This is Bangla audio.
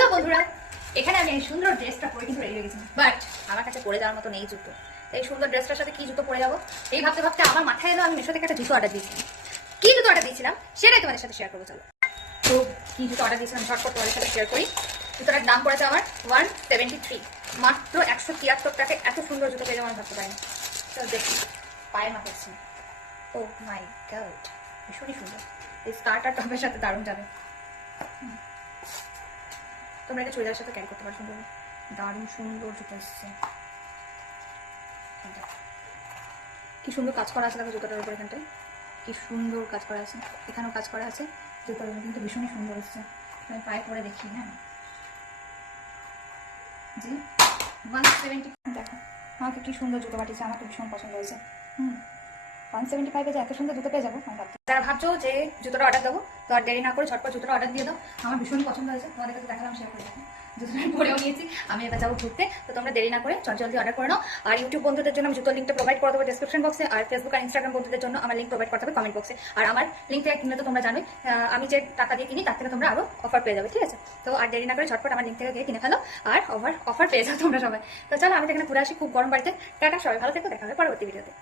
হ্যালো বন্ধুরা, এখানে আমি এই সুন্দর ড্রেসটা পরে কিন্তু রেডি হয়ে গেছি, বাট আমার কাছে পরে যাওয়ার মতো নেই জুতো। এই সুন্দর ড্রেসটার সাথে কি জুতো পরে যাবো এই ভাবতে ভাবতে আমার মাথায় এলো আমি মিশো থেকে একটা জুতো অর্ডার দিয়েছিলাম। কি জুতো অর্ডার দিয়েছিলাম সেটাই তোমাদের সাথে শেয়ার করবো। চলো, তো কি জুতো অর্ডার দিয়েছিলাম ঝটপট তোমাদের সাথে শেয়ার করি। জুতোটার দাম পড়েছে আমার 173, মাত্র 173 টাকায় এত সুন্দর জুতো পেয়ে যাবো আমি ভাবতে পারিনি। চলো দেখি, পায়ে মাখাচ্ছি। ও মাই গড, ভীষণই সুন্দর। এই স্কার্ট আর টপের সাথে দারুণ যাবে। তোমরা এটা চুড়িদারের সাথে ক্যারি করতে পারো সুন্দর। দারুণ সুন্দর জুতো এসছে, কি সুন্দর কাজ করা আছে দেখো জুতোটার উপর। এখানটায় কি সুন্দর কাজ করা আছে, এখানেও কাজ করা আছে। জুতোটা কিন্তু ভীষণই সুন্দর এসছে। আমি পায়ে পরে দেখি। হ্যাঁ জি, 170। দেখো আমাকে কি সুন্দর জুতো পাঠিয়েছে, আমাকে ভীষণ পছন্দ হয়েছে। 175 এত সুন্দর জুতো পেয়ে যাবো আমি ভাবছি। যারা ভাবছো যে জুতোটা অর্ডার দেবো, তো আর দেরি না করে ঝটপট জুতোটা অর্ডার দিয়ে দাও। আমার ভীষণ পছন্দ হয়েছে, তোমাদের কাছে দেখালাম, শেয়ার করে দেখো। জুতোটা পরেও নিয়েছি, আমি এবার যাবো ঘুরতে। তো তোমরা দেরি না করে জলদি অর্ডার করে নাও। আর ইউটিউব বন্ধুদের জন্য আমি জুতোর লিঙ্কটা প্রোভাইড করে দেবো ডেসক্রিপশন বক্সে, আর ফেসবুক আর ইনস্টাগ্রাম বন্ধুদের জন্য আমার লিঙ্ক প্রোভাইড করতে হবে কমেন্ট বক্সে। আর আমার লিঙ্ক থেকে কিনলে তো তোমরা জানোই আমি যে টাকা দিয়ে কিনি তার থেকে তোমরা আরো অফার পেয়ে যাবে, ঠিক আছে? তো আর দেরি না করে ঝটপট আমার লিঙ্ক থেকে গিয়ে কিনে ফেলো, আর অফার পেয়ে যাও তোমরা সবাই। তো চলো আমি এখানে ঘুরে আসি, খুব গরম বাড়িতে। টাটা, সবাই ভালো থেকো, দেখা হবে পরবর্তী ভিডিওতে।